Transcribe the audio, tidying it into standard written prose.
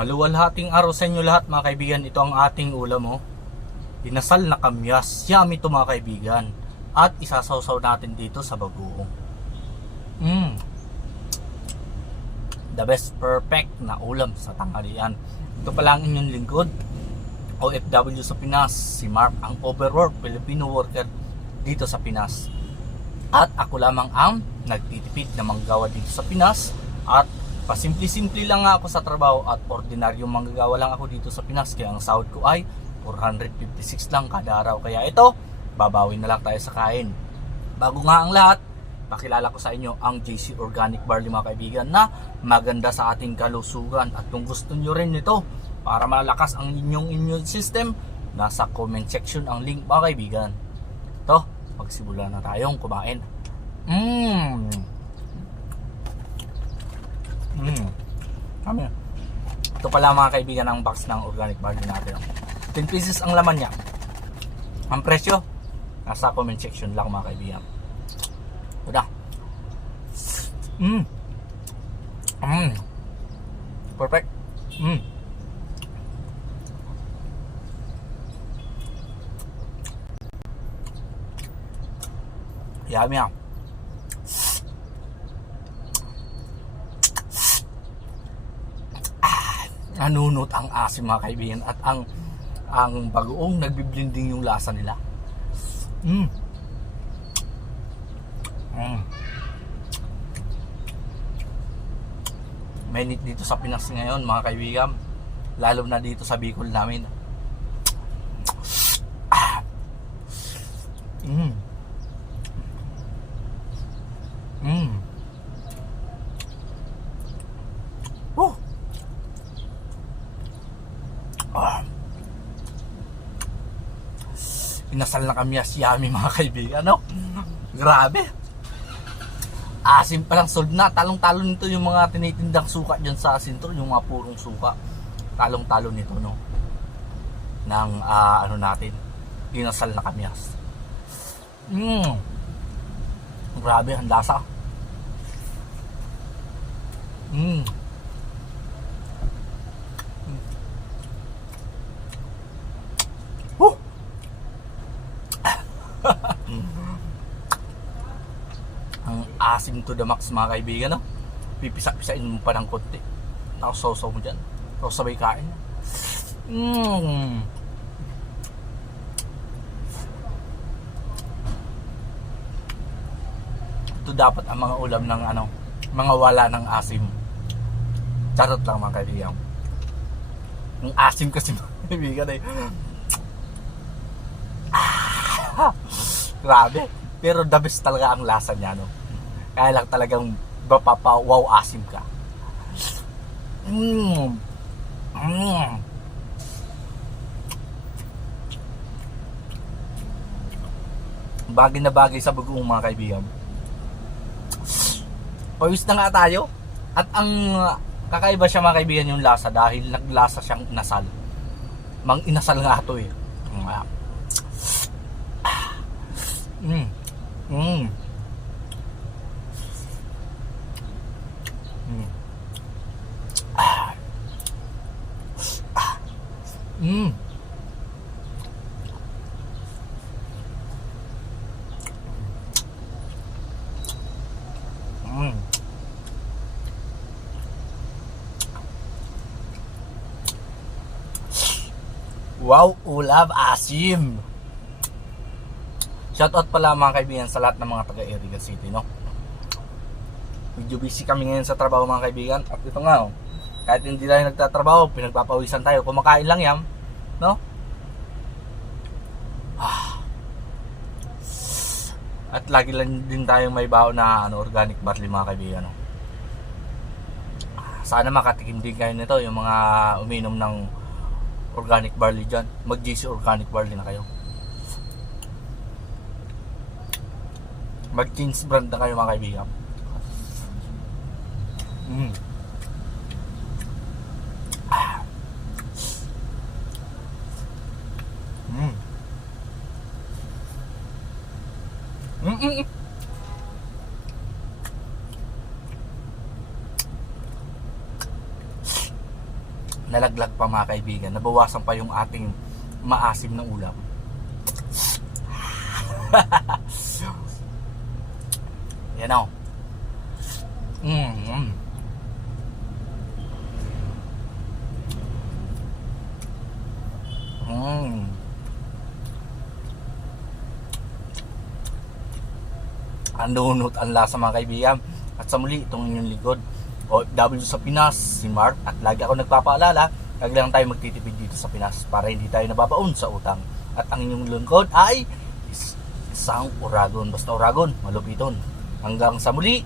Maluwalhating araw sa inyo lahat mga kaibigan. Ito ang ating ulam Inasal na kamyas. Yummy ito mga kaibigan. At isasawsaw natin dito sa bagoong. The best perfect na ulam sa tanghalian. Ito pala ang inyong lingkod, OFW sa Pinas, si Mark, ang overworked Filipino worker dito sa Pinas. At ako lamang ang nagtitipid na manggawa dito sa Pinas. At pasimple-simple lang ako sa trabaho at ordinaryong manggagawa lang ako dito sa Pinas. Kaya ang sahod ko ay 456 lang kada araw. Kaya ito, babawin na lang tayo sa kain. Bago nga ang lahat, pakilala ko sa inyo ang JC Organic Barley mga kaibigan, na maganda sa ating kalusugan. At kung gusto nyo rin nito para malakas ang inyong immune system, nasa comment section ang link mga kaibigan. Ito, magsimula na tayong kumain. Kami. Ito pala mga kaibigan ang box ng organic barley natin. 10 pieces ang laman niya. Ang presyo, nasa comment section lang mga kaibigan. Ito na. Perfect. Yummy yan. Nanunot ang asim mga kaibigan, at ang bagoong nagbiblending yung lasa nila. Mainit dito sa Pinas ngayon mga kaibigan, lalo na dito sa Bicol namin. Inasal na kamyas, yummy mga kaibigan, no? Grabe. Asim pa lang, sold na. Talong-talon nito yung mga tinitindang suka dyan sa asinto, yung mga purong suka. Talong-talon nito, no? Ng ano natin, inasal na kamyas. Grabe, ang lasa. Ang asim to the max mga kaibigan, no? Pipisak-pisain mo pa ng konti, tapos sausaw mo dyan, tapos sabay kain. Ito dapat ang mga ulam ng mga wala ng asim. Charot lang mga kaibigan. Ang asim kasi mga kaibigan grabe. Pero the best talaga ang lasa niya, no? Kaya lang talagang wow asim ka. Bagay na bagay sa bagoong mga kaibigan. Pawis na nga tayo. At ang kakaiba siya mga kaibigan yung lasa, dahil naglasa siyang inasal. Mang inasal nga ito eh. Wow, ulam asim. Shoutout pala mga kaibigan sa lahat ng mga taga-Iriga City, no? Medyo busy kami ngayon sa trabaho mga kaibigan. At ito nga, kahit hindi tayo nagtatrabaho, pinagpapawisan tayo. Kumakain lang yan, no? At lagi lang din tayong may baon na organic barley mga kaibigan, no? Sana makatikim din kayo nito, yung mga uminom ng organic barley dyan. Mag-JC Organic Barley na kayo. Mag-change brand na kayo mga kaibigan. nalaglag pa mga kaibigan, nabawasan pa yung ating maasim na ulam. Yan o. Ang lunot, ang lasa mga kaibigan. At sa muli, itong inyong likod, OFW sa Pinas, si Mark. At lagi ako nagpapaalala, lagi lang tayo magtitipid dito sa Pinas para hindi tayo nababaon sa utang. At ang inyong lingkod ay isang Uragon. Basta Uragon, malupiton. Hanggang sa muli,